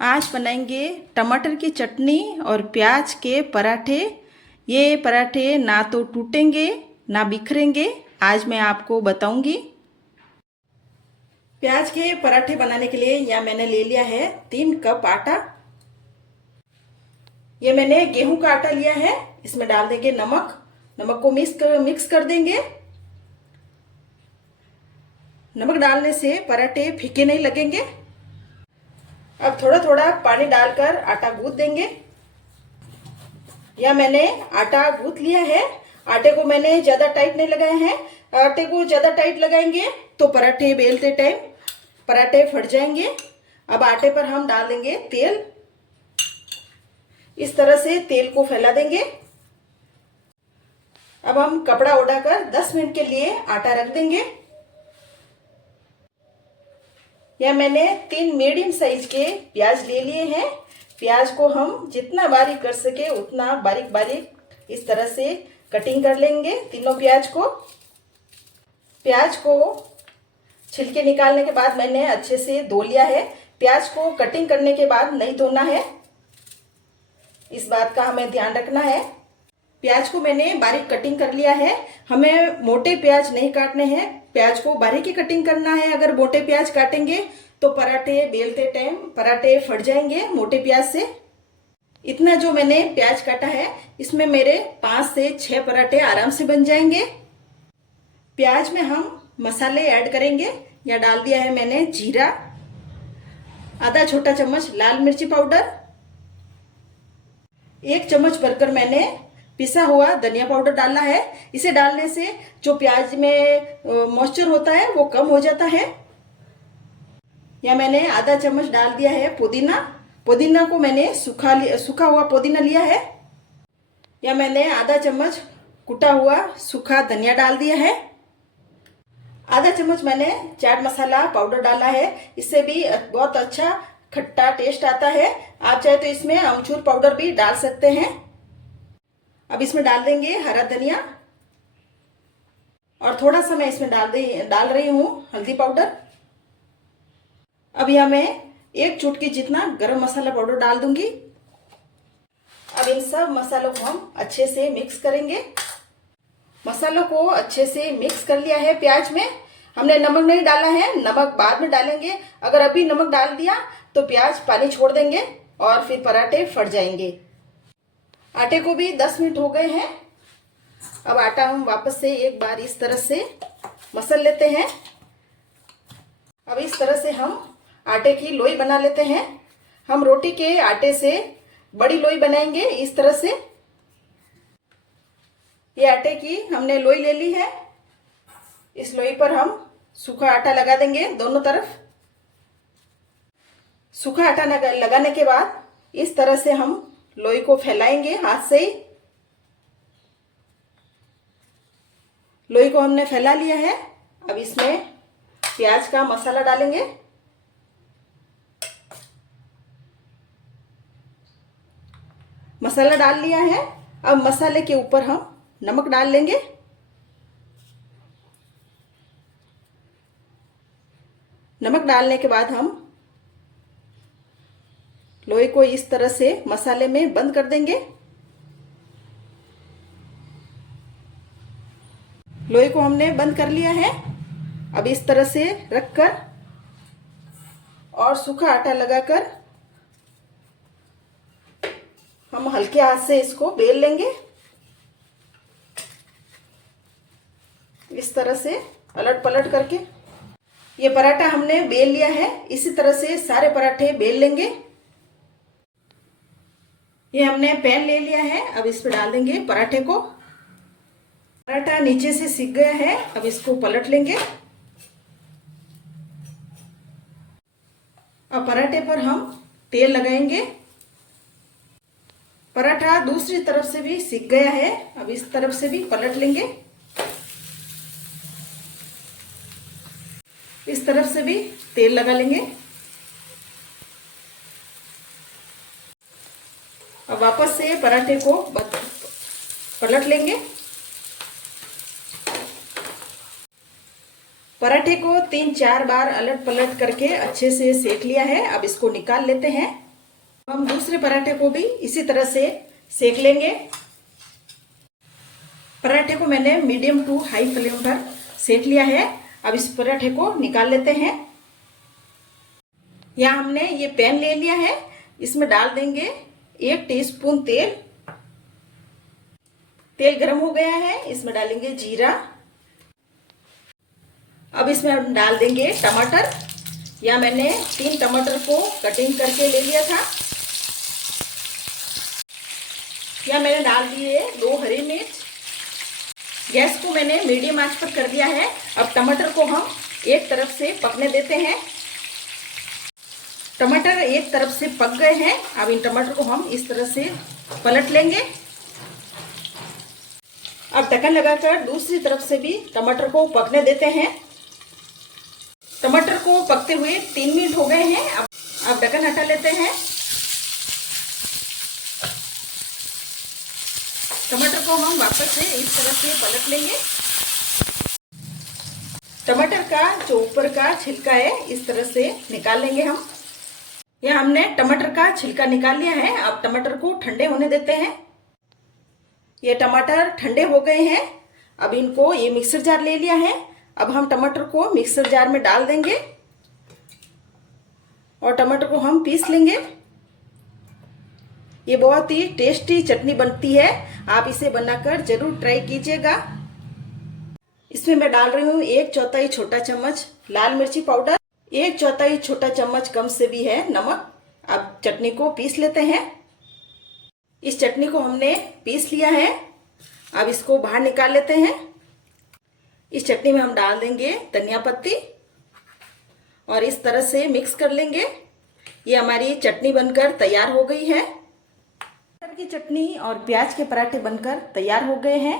आज बनाएंगे टमाटर की चटनी और प्याज के पराठे। ये पराठे ना तो टूटेंगे ना बिखरेंगे। आज मैं आपको बताऊंगी। प्याज के पराठे बनाने के लिए यहाँ मैंने ले लिया है 3 कप आटा। ये मैंने गेहूं का आटा लिया है। इसमें डाल देंगे नमक। नमक को मिक्स कर देंगे। नमक डालने से पराठे फीके नहीं लगेंगे। अब थोड़ा थोड़ा पानी डालकर आटा गूंथ देंगे। यह मैंने आटा गूंथ लिया है। आटे को मैंने ज्यादा टाइट नहीं लगाया है। आटे को ज्यादा टाइट लगाएंगे तो पराठे बेलते टाइम पराठे फट जाएंगे। अब आटे पर हम डाल देंगे तेल। इस तरह से तेल को फैला देंगे। अब हम कपड़ा उड़ाकर 10 मिनट के लिए आटा रख देंगे। यह मैंने 3 मीडियम साइज के प्याज ले लिए हैं। प्याज को हम जितना बारीक कर सके उतना बारीक बारीक इस तरह से कटिंग कर लेंगे तीनों प्याज को। प्याज को छिलके निकालने के बाद मैंने अच्छे से धो लिया है। प्याज को कटिंग करने के बाद नहीं धोना है, इस बात का हमें ध्यान रखना है। प्याज को मैंने बारीक कटिंग कर लिया है। हमें मोटे प्याज नहीं काटने हैं, प्याज को बारीक ही कटिंग करना है। अगर मोटे प्याज काटेंगे तो पराठे बेलते टाइम पराठे फट जाएंगे मोटे प्याज से। इतना जो मैंने प्याज काटा है इसमें मेरे 5 से 6 पराठे आराम से बन जाएंगे। प्याज में हम मसाले ऐड करेंगे। या डाल दिया है मैंने जीरा, आधा छोटा चम्मच लाल मिर्ची पाउडर, 1 चम्मच भरकर मैंने पिसा हुआ धनिया पाउडर डालना है। इसे डालने से जो प्याज में मॉइस्चर होता है वो कम हो जाता है। या मैंने आधा चम्मच डाल दिया है पुदीना। पुदीना को मैंने सूखा हुआ पुदीना लिया है। या मैंने आधा चम्मच कुटा हुआ सूखा धनिया डाल दिया है। आधा चम्मच मैंने चाट मसाला पाउडर डाला है। इससे भी बहुत अच्छा खट्टा टेस्ट आता है। आप चाहे तो इसमें अमचूर पाउडर भी डाल सकते हैं। अब इसमें डाल देंगे हरा धनिया और थोड़ा सा मैं इसमें डाल रही हूँ हल्दी पाउडर। अब यह मैं 1 चुटकी जितना गरम मसाला पाउडर डाल दूंगी। अब इन सब मसालों को हम अच्छे से मिक्स करेंगे। मसालों को अच्छे से मिक्स कर लिया है। प्याज में हमने नमक नहीं डाला है, नमक बाद में डालेंगे। अगर अभी नमक डाल दिया तो प्याज पानी छोड़ देंगे और फिर पराठे फट जाएंगे। आटे को भी 10 मिनट हो गए हैं। अब आटा हम वापस से एक बार इस तरह से मसल लेते हैं। अब इस तरह से हम आटे की लोई बना लेते हैं। हम रोटी के आटे से बड़ी लोई बनाएंगे इस तरह से। ये आटे की हमने लोई ले ली है। इस लोई पर हम सूखा आटा लगा देंगे दोनों तरफ। सूखा आटा लगाने के बाद इस तरह से हम लोई को फैलाएंगे हाथ से ही। लोई को हमने फैला लिया है। अब इसमें प्याज का मसाला डालेंगे। मसाला डाल लिया है। अब मसाले के ऊपर हम नमक डाल लेंगे। नमक डालने के बाद हम लोई को इस तरह से मसाले में बंद कर देंगे। लोई को हमने बंद कर लिया है। अब इस तरह से रखकर और सूखा आटा लगाकर हम हल्के हाथ से इसको बेल लेंगे। इस तरह से अलट पलट करके ये पराठा हमने बेल लिया है। इसी तरह से सारे पराठे बेल लेंगे। ये हमने पैन ले लिया है। अब इस पर डाल देंगे पराठे को। पराठा नीचे से सिक गया है। अब इसको पलट लेंगे। अब पराठे पर हम तेल लगाएंगे। पराठा दूसरी तरफ से भी सिक गया है। अब इस तरफ से भी पलट लेंगे। इस तरफ से भी तेल लगा लेंगे। अब वापस से पराठे को पलट लेंगे। पराठे को 3-4 बार अलट पलट करके अच्छे से सेक लिया है। अब इसको निकाल लेते हैं। हम दूसरे पराठे को भी इसी तरह से सेक लेंगे। पराठे को मैंने मीडियम टू हाई फ्लेम पर सेक लिया है। अब इस पराठे को निकाल लेते हैं। यहाँ हमने ये पैन ले लिया है, इसमें डाल देंगे 1 टीस्पून तेल। तेल गरम हो गया है, इसमें डालेंगे जीरा। अब इसमें हम डाल देंगे टमाटर। या मैंने 3 टमाटर को कटिंग करके ले लिया था। या मैंने डाल दिए 2 हरी मिर्च। गैस को मैंने मीडियम आंच पर कर दिया है। अब टमाटर को हम एक तरफ से पकने देते हैं। टमाटर एक तरफ से पक गए हैं। अब इन टमाटर को हम इस तरह से पलट लेंगे। अब ढक्कन लगाकर दूसरी तरफ से भी टमाटर को पकने देते हैं। टमाटर को पकते हुए 3 मिनट हो गए हैं। अब ढक्कन हटा लेते हैं। टमाटर को हम वापस से इस तरह से पलट लेंगे। टमाटर का जो ऊपर का छिलका है इस तरह से निकाल लेंगे हम। यह हमने टमाटर का छिलका निकाल लिया है। अब टमाटर को ठंडे होने देते हैं। ये टमाटर ठंडे हो गए हैं। अब इनको ये मिक्सर जार ले लिया है। अब हम टमाटर को मिक्सर जार में डाल देंगे और टमाटर को हम पीस लेंगे। ये बहुत ही टेस्टी चटनी बनती है। आप इसे बनाकर जरूर ट्राई कीजिएगा। इसमें मैं डाल रही हूँ 1/4 छोटा चम्मच लाल मिर्ची पाउडर, 1/4 छोटा चम्मच कम से भी है नमक। अब चटनी को पीस लेते हैं। इस चटनी को हमने पीस लिया है। अब इसको बाहर निकाल लेते हैं। इस चटनी में हम डाल देंगे धनिया पत्ती और इस तरह से मिक्स कर लेंगे। ये हमारी चटनी बनकर तैयार हो गई है। टमाटर की चटनी और प्याज के पराठे बनकर तैयार हो गए हैं।